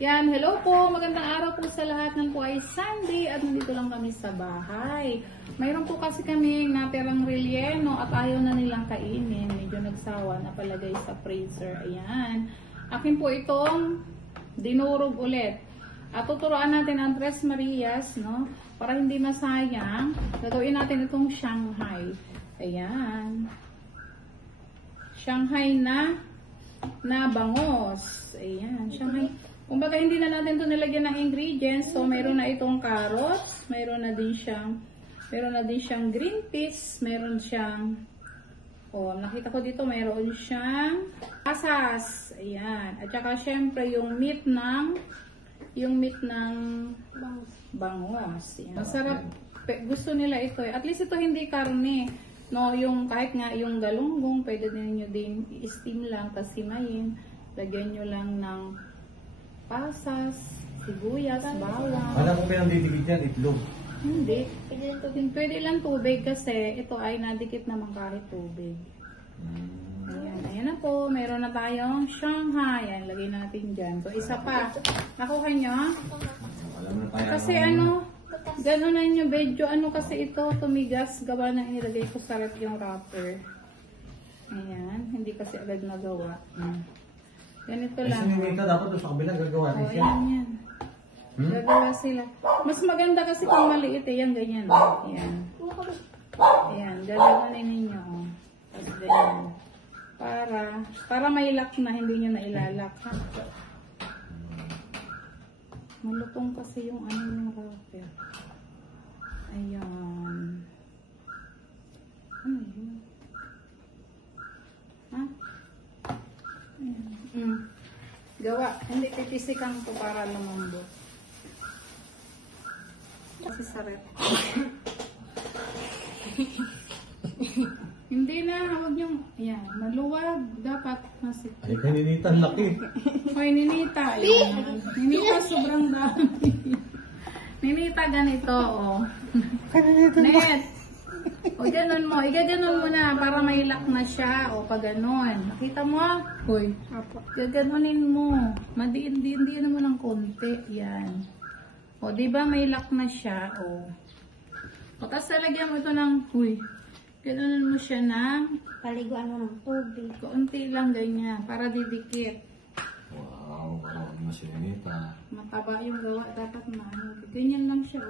Yan, hello po. Magandang araw po sa lahat. Nan po ay Sunday at nandito lang kami sa bahay. Mayroon po kasi kami natirang relleno at ayaw na nilang kainin. Medyo nagsawa na palagay sa freezer. Ayan. Akin po itong dinurog ulit. At tuturuan natin ang Tres Marias, no? Para hindi masayang. Gagawin natin itong Shanghai. Ayan. Shanghai na bangos. Ayan, Shanghai. Kumbaga hindi na natin ito nilagyan ng ingredients. So mayroon na itong carrots, mayroon na din siyang green peas, mayroon siyang nakita ko dito mayroon siyang pasas. Ayan. At saka syempre yung meat ng bangos. Ayan. Masarap. Gusto nila ito. At least ito hindi karne. No, yung kahit nga yung galunggong, pwede din nyo din i-steam lang, tapos simayin. Lagyan nyo lang ng pasas, sibuyas, bawang. Alam ko pinandidigit yan, itlog. Hindi. Pwede lang tubig kasi ito ay nadikit naman kahit tubig. Ayan, ayan na po. Meron na tayong Shanghai. Ayan, lagay natin dyan. So, isa pa. Nakuha nyo? Kasi gano'n na nyo, medyo kasi ito, tumigas, gawa na ilagay ko sa rep yung wrapper. Ayan, hindi kasi agad nagawa. Ganito lang. Kasi nito dapat doon sa kabila gagawa din siya. Ayan. Gagawa sila. Mas maganda kasi kung maliit yan, ganyan. Ayan. Ayan, gagawanin ninyo. Tapos ganyan. Para may lock na, hindi nyo na ilalak. Ha? Malutong kasi yung yung wrapper. Ayan. Ano yun? Ha? Ayan. Gawa. Hindi pipisikan ko para lumambot. Kasi sa rep. Hindi na. Huwag yung... Ayan. Maluwag. Dapat masip. Ay, kaninita, laki. Hoy, Ninita. Ayan. Ninita, sobrang dami. Ninita, ganito, Net. O, ganun mo. Igaganon mo na para may lock na siya. O, pag ganun. Nakita mo? Hoy. Gaganunin mo. Madiin mo ng konti. Yan. O, diba may lock na siya? O, tapos lalagyan mo ito ng, gano'n mo siya ng Paliguan mo ng tubig. konti lang ganyan, para didikit. Wow, masinita. Mataba yung gawa, dapat ganyan lang siya,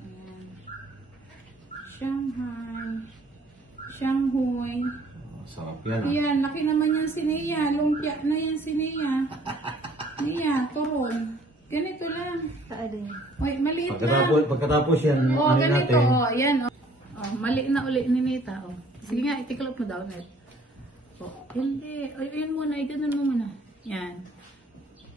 Ayan. Shanghai. Sarap yan, Ayan, laki naman yan si Nia. Lumpia na yan si Nia. Nia, turon. Ganito lang. Wait, maliit lang. Pagkatapos yan, Ganito, ayan, mali na uli ni Nita, Sige nga, itiklop mo daw, Net. Hindi. Ayun muna, ganun mo muna. Yan.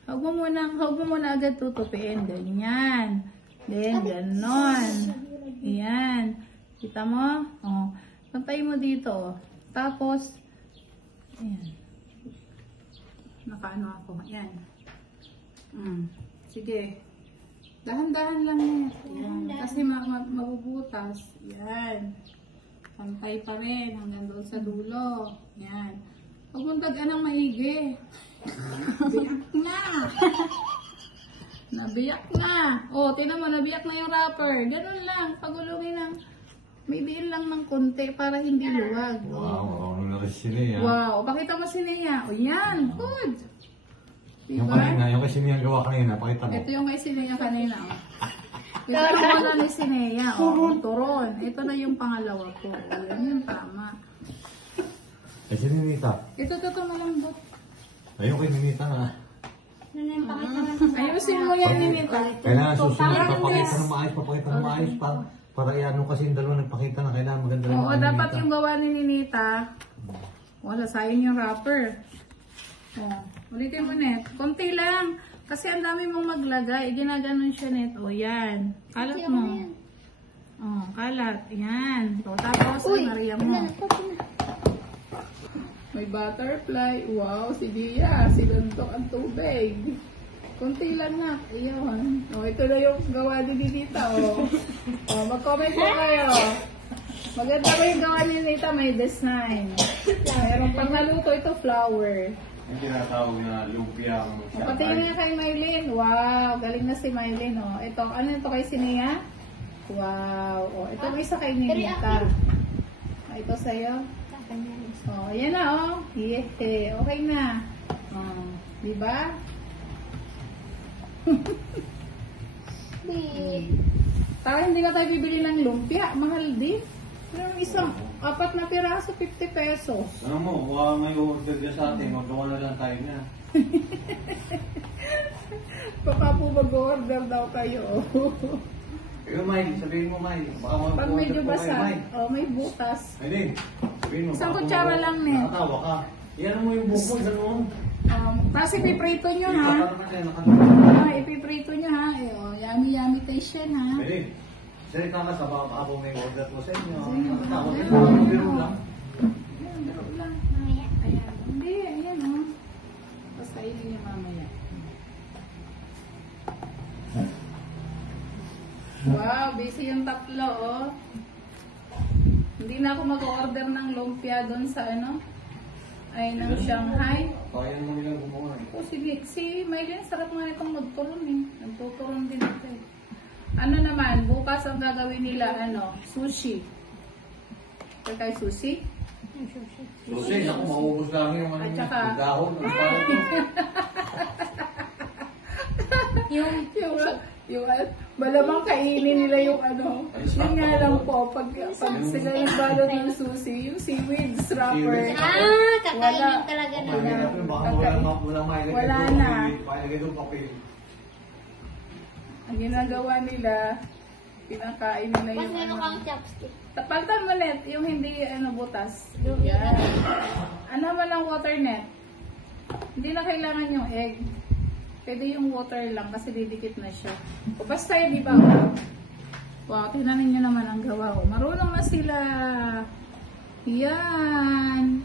Huwag mo muna agad tutupiin. Ganyan. Then, ganon. Yan. Kita mo? Pantay mo dito, Tapos, ayan. Nakaano ako. Yan. Sige. Dahan-dahan lang yan. Kasi mabubutas. Yan. Pantay pa rin hanggang doon sa dulo. Yan. Huwag mong tagaan ng maigi. Biyak na. Nabiyak na. Tingnan mo, nabiyak na yung wrapper. Ganun lang. Pagulungin lang. May biin lang ng konti para hindi luwag. Wow, ano na rin si Nia. Wow. Pakita mo si Nia. Yan. Good. Yung kanina, yung kasi niya gawa kanina, pakita mo. Ito yung may Sinea kanina. Ito yung una ni Sinea. Turon. Ito na yung pangalawa ko. Yan yung tama. Ay, si Ninita. Ito malambot. Ayun kay Ninita na. Ayusin mo yan, Ninita. Kailangan susunod, papakita ng maayos, para ano kasi yung dalawa nagpakita na kailangan maganda lang. Oo, dapat yung gawa ni Ninita. Wala, sayang yung wrapper. Ulitin mo, Net. Konti lang. Kasi ang dami mong maglagay. Ginaganon siya, Net. Yan. Kalat mo. Kalat. Yan. Tapos, Maria mo. May butterfly. Wow, si Dia. Sinuntok ang tubig. Konti lang na. Ayun. Ito na yung gawa ni Ninita. Mag-comment po kayo. Maganda ba yung gawa ni Ninita? May design. Mayroon pang naluto ito, flower. Yung tinatawag na lumpiang Pati nga kay Mylene. Wow, galing na si Mylene. Oh. Ito, ano ito kay Sinia? Wow. Oh, ito isa kay Ninita. Ito sa'yo. Oh, yan na oh. Yeah, okay na. Oh, di ba? Para hindi na tayo bibili ng lumpia. Mahal din. Yung isang 4 na piraso, 50 pesos. Ano mo, huwag may order ka sa atin, magawa na lang tayo na. Baka po mag-order daw kayo. Ikaw, Mike, sabihin mo, Mike. Baka Pag medyo basa, oh, may butas. Ayun, sabihin mo. Isang baka kutsara tumawag- lang, Nen. Nakatawa ka. Yan mo yung buko, gano'n. Tapos ipiprito nyo ha. Ipiprito nyo ha. Eh, oh, yummy taste yan ha. Pwede. Salita ka sa baka ako may order ko sa inyo. Sige. Nakatawa Ayan, ka. ayan, Biro oh. lang. Ayan, biro lang. Ayan. Hindi, ayan o. Basta ini niya mamaya. Wow, busy yung tatlo oh. Hindi na ako mag-order ng lumpia doon sa ano? Ay, ng Shanghai. Kaya mo nilang gumawa. O si Maylin, sarap nga nitong magturon eh. Nagtuturon din ito eh. Ano naman, bukas ang gagawin nila, ano, sushi. Ito tayo sushi? Susi, ako maubos lang yung ano, At saka- yung dahon. Ang parang to. yung malamang kainin nila yung ano. Yun nga lang po, pag sila yung balot ng sushi, yung seaweed wrapper. Kakainin talaga Ang nila. hirap yun, baka walang mailagay Wala doon, na. mailagay doon papel. Ang ginagawa nila, pinakain nila Mas yung meron ano. kang chopstick. Tapaltan mo net, yung hindi ano butas. Yan. Ano man ang water net? Hindi na kailangan yung egg. Pwede yung water lang kasi didikit na siya. O basta yun, di ba? Wow, tingnan ninyo naman ang gawa ko. Marunong na sila. Yan.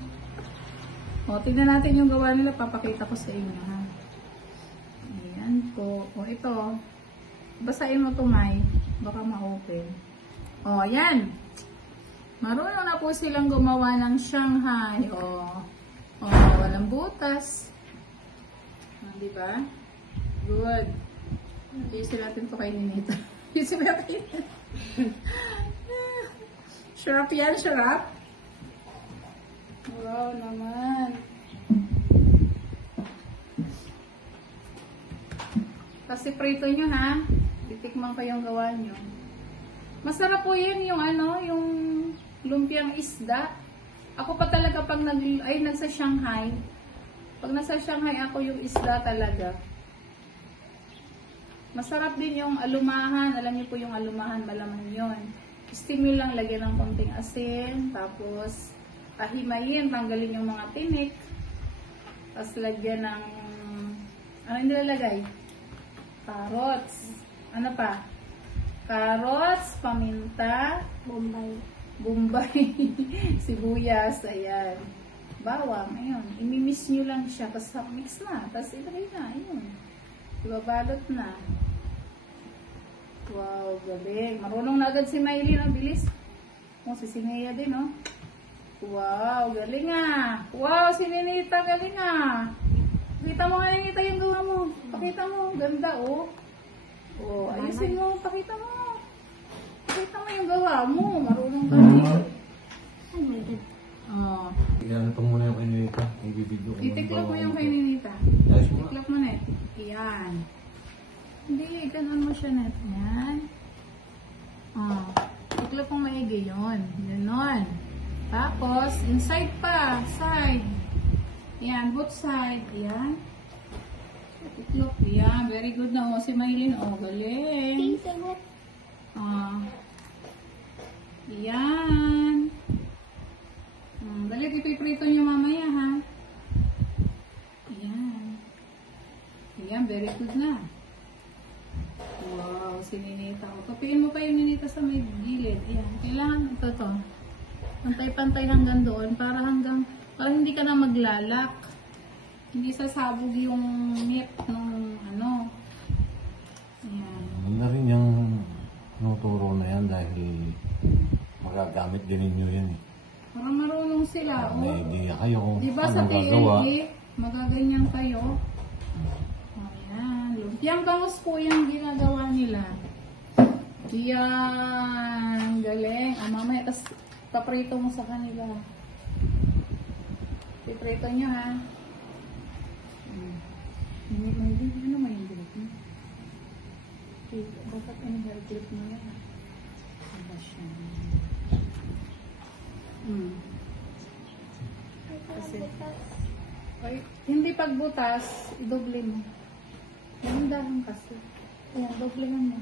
O, tingnan natin yung gawa nila. Papakita ko sa inyo, ha. Ayan po. O, ito. Basahin mo ito, May. Baka ma-open. O, yan. Marunong na po silang gumawa ng Shanghai. O, walang butas. Di ba? Good. Isin natin ito kay Ninita. Isin natin. Sharap yan, sharap. Wow naman. Kasi prito nyo ha. Titikman ko yung gawa nyo. Masarap po yun yung ano, yung lumpiang isda. Ako pa talaga pag nasa Shanghai. Pag nasa Shanghai ako yung isda talaga. Masarap din yung alumahan. Alam niyo po yung alumahan, malaman yun. Steam nyo lang, lagyan ng konting asin. Tapos, ahimayin, tanggalin yung mga tinik. Tapos, lagyan ng, ano yung nilalagay? Carrots. Ano pa? Carrots, paminta, Bombay, sibuyas, ayan. Bawang, ayun. Imimiss nyo lang siya. Tapos, mix na. Tapos, ilagay na, ayun. Ibabalot na. Wow, galing. Marunong na agad si Maylin, ang bilis. Oh, si Sinea din, oh. Wow, galing ah. Wow, si Ninita, galing ah. Pakita mo nga, Ninita, yung gawa mo. Pakita mo, ganda, oh. Oh, ayusin mo, pakita mo. Pakita mo yung gawa mo. Marunong ka rin. Oh. Yan, ito muna yung kinilita. Ibibidyo ko. Itiklop mo yung kay Ninita. Ayos mo. Tiklop mo net. Yan. Hindi, ganun mo siya net. Yan. Oh. Tiklop mo maigi yun. Ganon. Tapos, inside pa. Side. Yan, both side. Yan. Tiklop. Yan, very good na. O, si Maylin. O, galing. Oh. Yan. Dali, ipiprito nyo mamaya, ha? Ayan. Ayan, very good na. Wow, si Ninita. O, kapiin mo pa yung Ninita sa may gilid. Ayan, kailangan ito to. Pantay-pantay hanggang doon para hindi ka na maglalak. Hindi sasabog yung meat nung ano. Ayan. Maganda rin yung tinuturo na yan dahil magagamit din ninyo yan eh. Parang marunong sila. May Oh. idea kayo kung Diba sa anong gagawa. TLE, Magaganyan kayo. Ayan. Lumpiang bangus po yung ginagawa nila. Yan. Galing. Mamaya, tapos paprito mo sa kanila. Piprito nyo ha. Ano may clip mo? Okay, dapat ano hair clip mo yan. Ano siya? Kasi, ay, hindi pagbutas, idoble mo. Dahan kasi. Ayan, doble mo.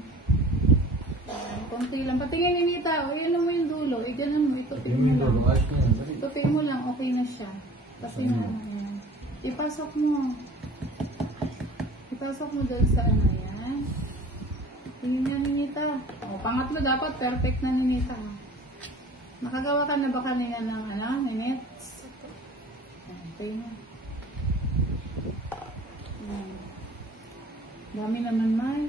Ayan, konti lang. Patingin ni Nita, o yun mo yung dulo. Ganun mo, itutin mo lang. Itutin mo lang, okay na siya. Kasi na, ayan. Ipasok mo. Ipasok mo doon sa ano, yan. Tingin niya ni Nita. O, pangatlo dapat, perfect na ni Nita. Nakagawa ka na ba kanina ng ano, minutes? Okay na. Dami naman, May.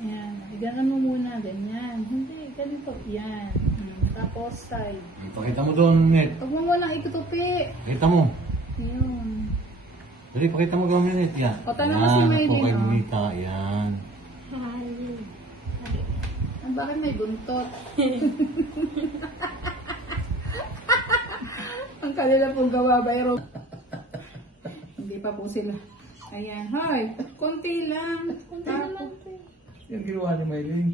Ayan. Iganan mo muna. Ganyan. Hindi. Ganito. Yan. Tapos side. Pakita mo doon, Net. Huwag mo muna itutupi. Pakita mo. Yun. Dali, pakita mo doon, Net. Yan. O, tanong mo si Maylin, Yan, kay oh. Nita. Yan. Bakit may buntot? Ang kanila pong gawa, Bayro. Hindi pa po sila. Ayan. Hoy, konti lang. Konti naman. Yung ginawa ni Maylin.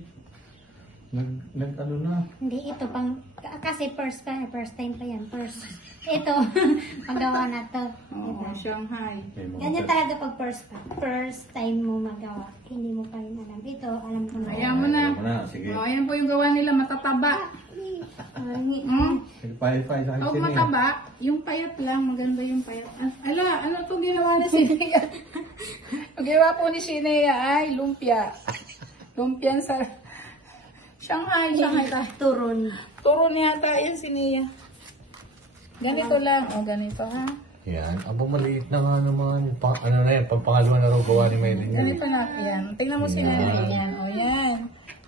Nag-ano na. Hindi, ito pang, kasi first time pa yan. Ito, magawa na to. Oo, Diba? Shanghai. Ganyan talaga pag first time mo magawa. Hindi mo pa rin alam. Ito, alam ko na. Ayan mo na. Sige. O, ayan po yung gawa nila, matataba. Payat-payat sa akin Huwag siya. mataba, yung payat lang, maganda yung payat. Ala, ano to ginawa ni Sinea? Ang ginawa po ni Sinea ay lumpia. Lumpian sa Shanghai tayo. Turon. Turon yata yan, Sinea. Ganito lang, o ganito ha. Yan. Abo, maliit na nga naman. Ano na yan, pangalawa na raw gawa ni Maylin. Ganito na, yan. Tingnan mo si Nanay, yan. O yan.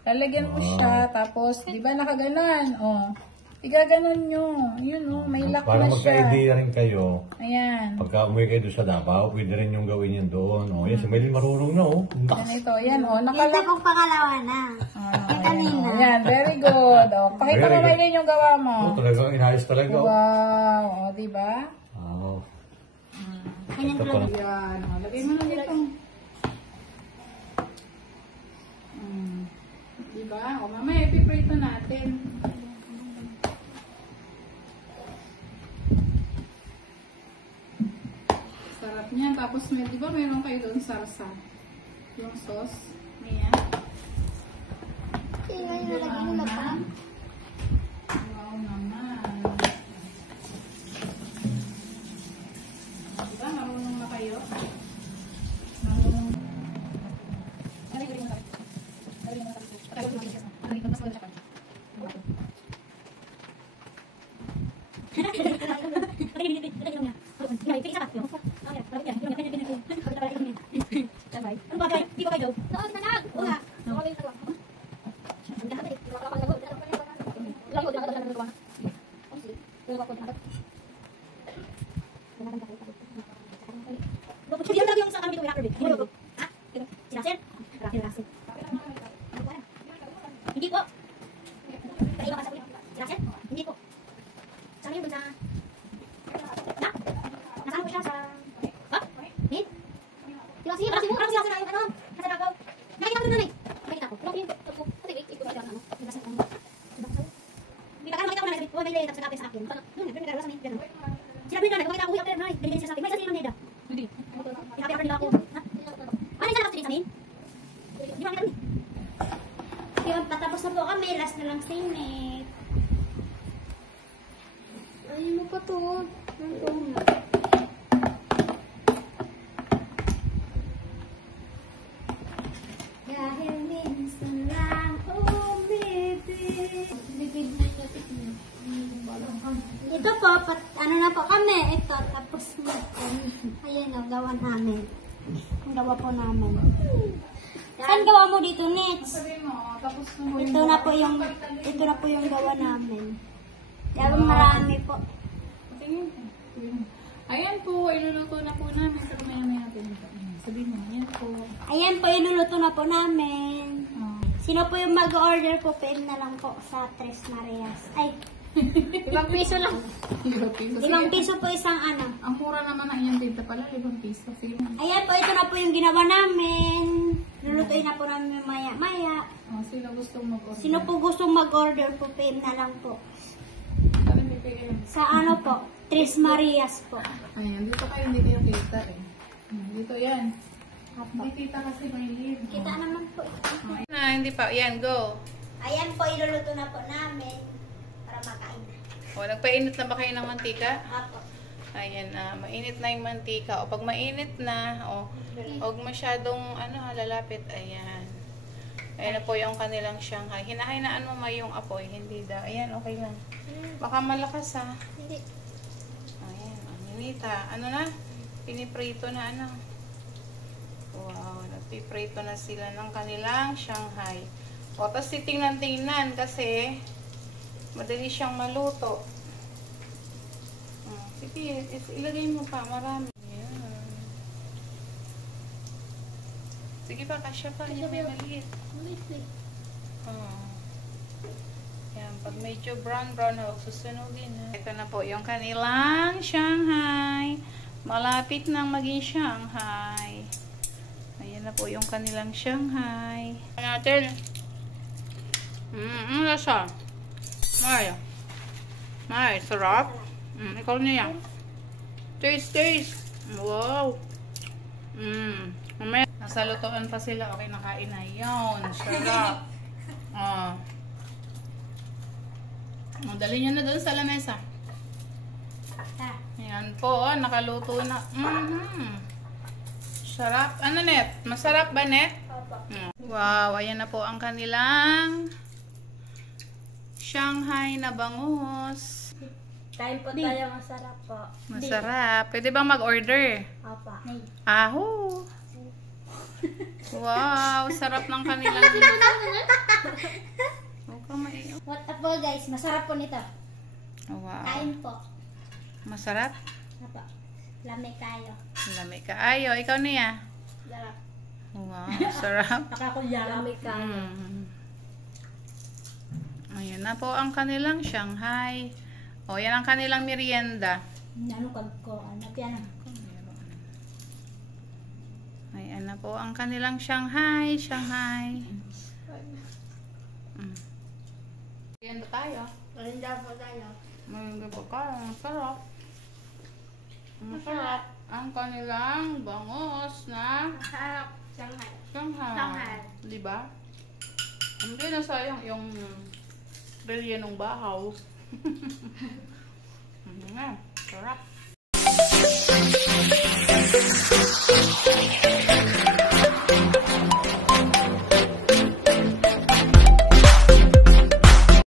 Lalagyan mo siya, tapos, di ba nakaganon? O, igaganon nyo. Yun o, may lock Para na siya. magka-idea rin kayo. Ayan. Pagka umuwi kayo doon sa Davao, pwede rin yung gawin yan doon. O, yan, si Maylin marunong na, oh. Ganito, yan o, Ito nakalock. pong pangalawa na. Kanina. Ayan, very good. O, pakita Very mo good. Maylin yung gawa mo. Oh, talagang inayos talaga, oh. Wow, o, di ba? Oh. Ganyan Ito ko lang. pa. Yan, o, lagay mo na dito. Di ba? O, mamaya ipiprito natin. Sarap niyan. Tapos, may, di ba meron kayo doon sarsa? Yung sauce. Ayan. Ngayon nalagyan mo na pa. Wow naman. Diba? Marunong na kayo? Marunong. Hindi po. Kaiba ka sa ulo. Sinaset? Hindi po. Saan yun dun sa... Na? Nasaan mo siya sa... Ha? Hit? Diba siya? Parang siya sila yung ano? Nasa nakaw. Nakita ko dun nanay. Nakita ko. Pero yung... Pati wait. Ito ba siya ano? Diba sa ano? Di ba kaya makita ko na nasabi? Oh, may layet sa sa akin. Doon, nagkaroon sa amin. Ganun. Sinabi nyo na, kung makita ko, uy, after nanay. Binigyan siya sa akin. May sasabihin ng Neda. Hindi. Happy nila ako. Ha? Ano yung sa amin? Di ba makita mo? Yun, patapos na po kami. Last na lang sinit. Ayun mo pa to. Ito na. Dahil minsan lang umibig. Ito po, ano na po kami. Ito, tapos na po. Ayan o, gawa namin. Ang gawa po namin. Saan gawa mo dito, Nets? Sabi mo, tapos na mo Ito na po yung gawa namin. Kaya marami po. tingin. Ayan po, iluluto na po namin. Pero maya-maya natin ito. Sabihin mo, ayan po. Ayan po, iluluto na po namin. Oh. Sino po yung mag-order po, PM na lang po sa Tres Marias. Ay, 5 piso lang. 5 piso po isang ano. Ang mura naman ang iyong benta pala, 5 piso. Sige. Ayan po, ito na po yung ginawa namin. Lulutuin na po namin maya-maya. Oh, sino gustong mag-order? Sino po gustong mag-order po, PM na lang po. Ano bibigyan? Sa ano po, Tres Marias po. Ayan, dito kayo, hindi kayo kita eh. Dito yan. Hindi kita kasi may lead. Kita naman po. Na, hindi pa. Yan, go. Ayan po, iluluto na po namin para makain na. O, nagpainit na ba kayo ng mantika? Apo. Ayan na, mainit na yung mantika. O, pag mainit na, huwag masyadong, lalapit. Ayan. Ayan na po yung kanilang Shanghai. Hinahinaan mo yung apoy. Hindi daw. Ayan, okay lang. Baka malakas ha. Hindi. Ayan, ang minita. Ano na? Piniprito na Wow, nagpiprito na sila ng kanilang Shanghai. O, tapos titingnan-tingnan kasi madali siyang maluto. Sige, ilagay mo pa, marami. Ayan. Sige pa, kasya pa. Yan, may maliit. Yan, pag medyo brown-brown, huwag susunugin. Ito na po yung kanilang Shanghai. Malapit nang maging Shanghai. Ayan na po yung kanilang Shanghai. Natin. Ano lasa? May, sarap. Ikaw niya. Taste. Wow. Mamaya, nasa lutoan pa sila. Okay, nakain na. Yun, sarap. Dali nyo na doon sa lamesa. Ayan po, nakaluto na. Sarap. Ano, Net? Masarap ba, Net? Wow, ayan na po ang kanilang Shanghai na bangus. Kain po tayo, masarap po. Masarap. Pwede bang mag-order? Apa. Aho! Wow, sarap ng kanilang... What up po guys, masarap po nito. Wow. Kain po. Masarap? Apa. Lamig tayo. Lami ka. Ayo, ikaw niya. Sarap. Wow, sarap. Lamig tayo. Ayan na po ang kanilang Shanghai. O, yan ang kanilang merienda. Ano ko? Ano yan? Ayan na po ang kanilang Shanghai. Merienda tayo. Merinda po tayo. Merienda po tayo. Masarap. Masarap ang kanilang bangus na Masarap. Shanghai. Shanghai. Diba? Hindi na sayang yung relye ng bahaw. Sarap.